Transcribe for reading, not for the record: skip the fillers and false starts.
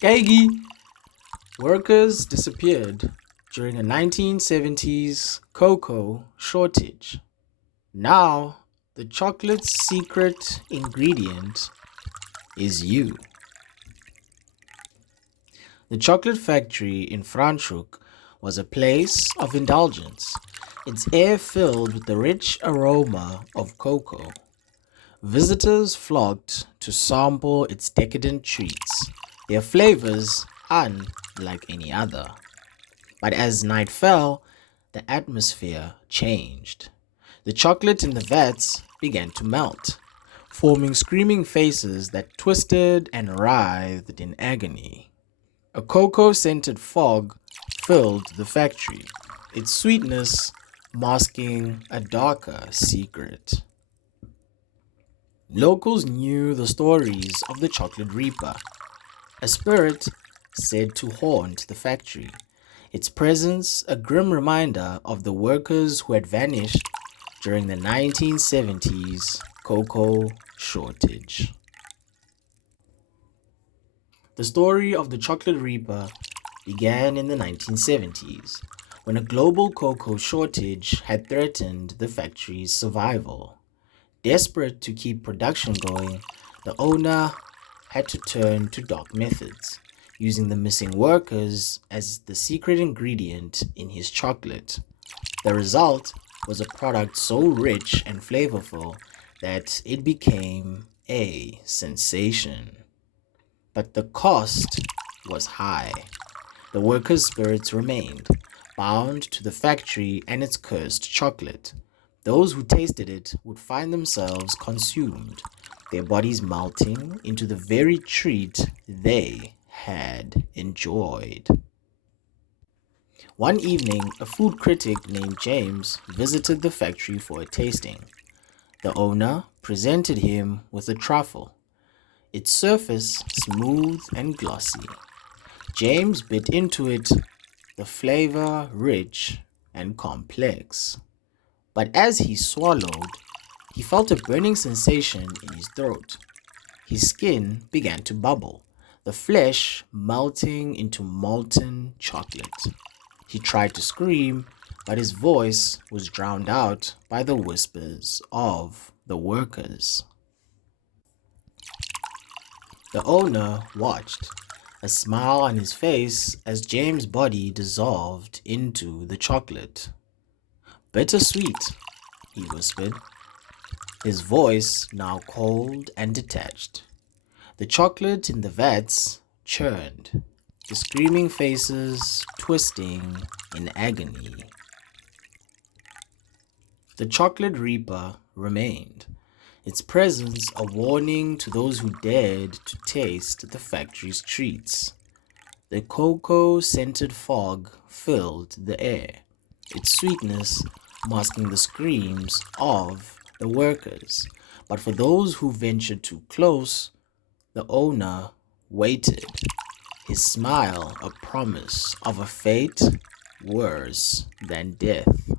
Kaigi, workers disappeared during a 1970s cocoa shortage. Now, the chocolate's secret ingredient is you. The chocolate factory in Franschhoek was a place of indulgence, its air filled with the rich aroma of cocoa. Visitors flocked to sample its decadent treats, their flavors unlike any other. But as night fell, the atmosphere changed. The chocolate in the vats began to melt, forming screaming faces that twisted and writhed in agony. A cocoa scented fog filled the factory, its sweetness masking a darker secret. Locals knew the stories of the chocolate reaper, a spirit said to haunt the factory, its presence a grim reminder of the workers who had vanished during the 1970s cocoa shortage. The story of the chocolate reaper began in the 1970s when a global cocoa shortage had threatened the factory's survival. Desperate to keep production going, the owner had to turn to dark methods, using the missing workers as the secret ingredient in his chocolate. The result was a product so rich and flavorful that it became a sensation. But the cost was high. The workers' spirits remained, bound to the factory and its cursed chocolate. Those who tasted it would find themselves consumed, their bodies melting into the very treat they had enjoyed. One evening, a food critic named James visited the factory for a tasting. The owner presented him with a truffle, its surface smooth and glossy. James bit into it, the flavor rich and complex. But as he swallowed, he felt a burning sensation in his throat. His skin began to bubble, the flesh melting into molten chocolate. He tried to scream, but his voice was drowned out by the whispers of the workers. The owner watched, a smile on his face as James' body dissolved into the chocolate. Bittersweet, he whispered, his voice now cold and detached. The chocolate in the vats churned, the screaming faces twisting in agony. The chocolate reaper remained, its presence a warning to those who dared to taste the factory's treats. The cocoa scented fog filled the air, its sweetness masking the screams of the workers. But for those who ventured too close, the owner waited, his smile a promise of a fate worse than death.